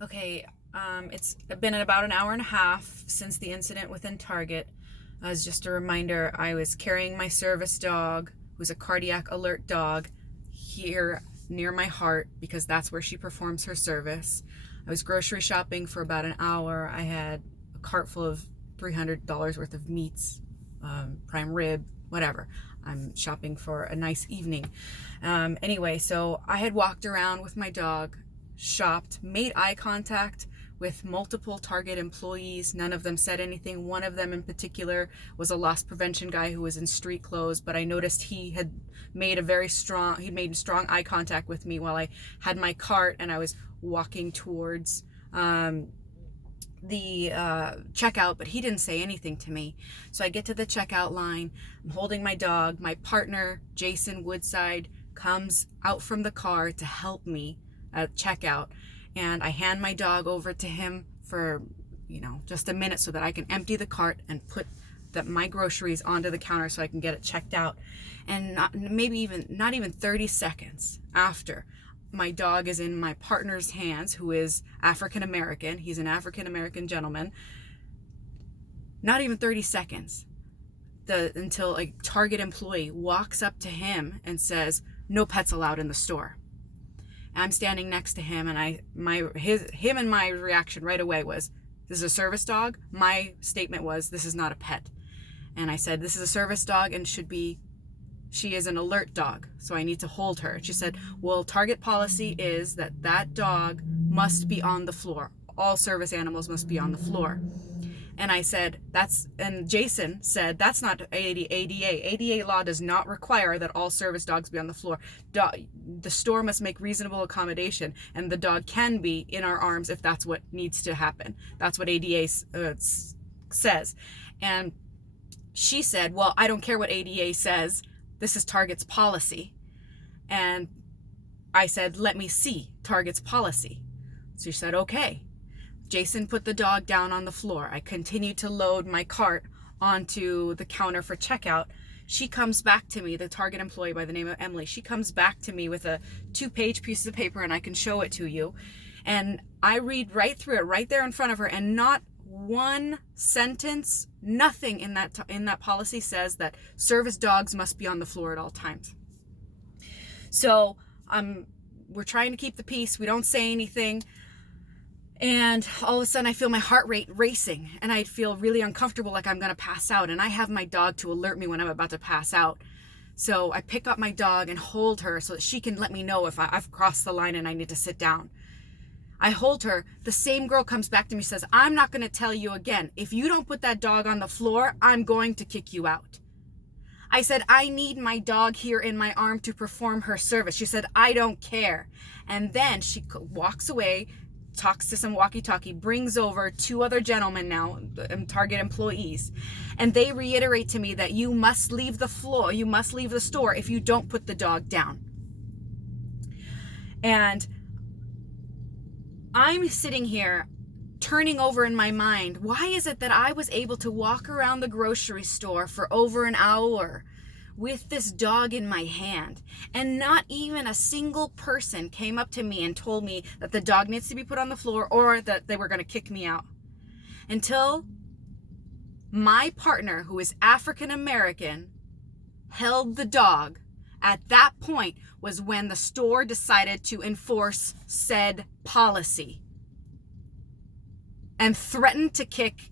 Okay, it's been about an hour and a half since the incident within Target. As just a reminder, I was carrying my service dog, who's a cardiac alert dog, here near my heart because that's where she performs her service. I was grocery shopping for about an hour. I had a cart full of $300 worth of meats, prime rib, whatever. I'm shopping for a nice evening. Anyway, so I had walked around with my dog, shopped, made eye contact with multiple Target employees. None of them said anything. One of them in particular was a loss prevention guy who was in street clothes, but I noticed he made strong eye contact with me while I had my cart and I was walking towards the checkout, but he didn't say anything to me. So I get to the checkout line. I'm holding my dog. My partner, Jason Woodside, comes out from the car to help me at checkout, and I hand my dog over to him for just a minute so that I can empty the cart and put my groceries onto the counter so I can get it checked out. And not even 30 seconds after, my dog is in my partner's hands, who is African American. He's an African American gentleman. Not even 30 seconds until a Target employee walks up to him and says, "No pets allowed in the store." I'm standing next to him, and my reaction right away was, "This is a service dog." My statement was, "This is not a pet." And I said, "This is a service dog and she is an alert dog, so I need to hold her." She said, "Well, Target policy is that dog must be on the floor. All service animals must be on the floor." And I said, and Jason said, "That's not ADA. ADA law does not require that all service dogs be on the floor. The store must make reasonable accommodation, and the dog can be in our arms if that's what needs to happen. That's what ADA says." And she said, "Well, I don't care what ADA says. This is Target's policy." And I said, "Let me see Target's policy." So she said, "Okay." Jason put the dog down on the floor. I continued to load my cart onto the counter for checkout. She comes back to me, the Target employee by the name of Emily. She comes back to me with a 2-page piece of paper, and I can show it to you. And I read right through it, right there in front of her, and not one sentence, nothing in that policy says that service dogs must be on the floor at all times. So we're trying to keep the peace. We don't say anything. And all of a sudden I feel my heart rate racing, and I feel really uncomfortable, like I'm going to pass out. And I have my dog to alert me when I'm about to pass out. So I pick up my dog and hold her so that she can let me know if I've crossed the line and I need to sit down. I hold her. The same girl comes back to me and says, "I'm not going to tell you again. If you don't put that dog on the floor, I'm going to kick you out." I said, "I need my dog here in my arm to perform her service." She said, "I don't care." And then she walks away, talks to some walkie-talkie, brings over 2 other gentlemen now, Target employees, and they reiterate to me that you must leave the floor, you must leave the store if you don't put the dog down. And I'm sitting here turning over in my mind, why is it that I was able to walk around the grocery store for over an hour with this dog in my hand, and not even a single person came up to me and told me that the dog needs to be put on the floor or that they were going to kick me out? Until my partner, who is African American, held the dog. At that point was when the store decided to enforce said policy and threatened to kick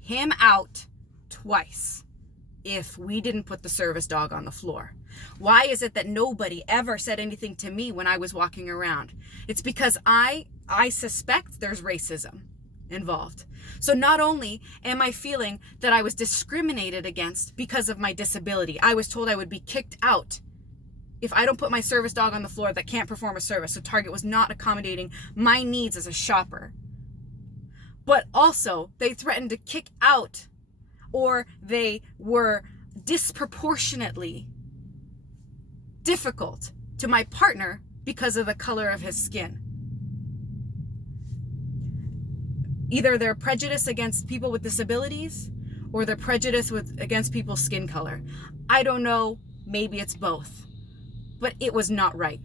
him out twice if we didn't put the service dog on the floor. Why is it that nobody ever said anything to me when I was walking around? It's because I suspect there's racism involved. So not only am I feeling that I was discriminated against because of my disability, I was told I would be kicked out if I don't put my service dog on the floor that can't perform a service. So Target was not accommodating my needs as a shopper. But also, they threatened to kick out, or they were disproportionately difficult to my partner because of the color of his skin. Either they're prejudiced against people with disabilities, or they're prejudiced against people's skin color. I don't know, maybe it's both. But it was not right.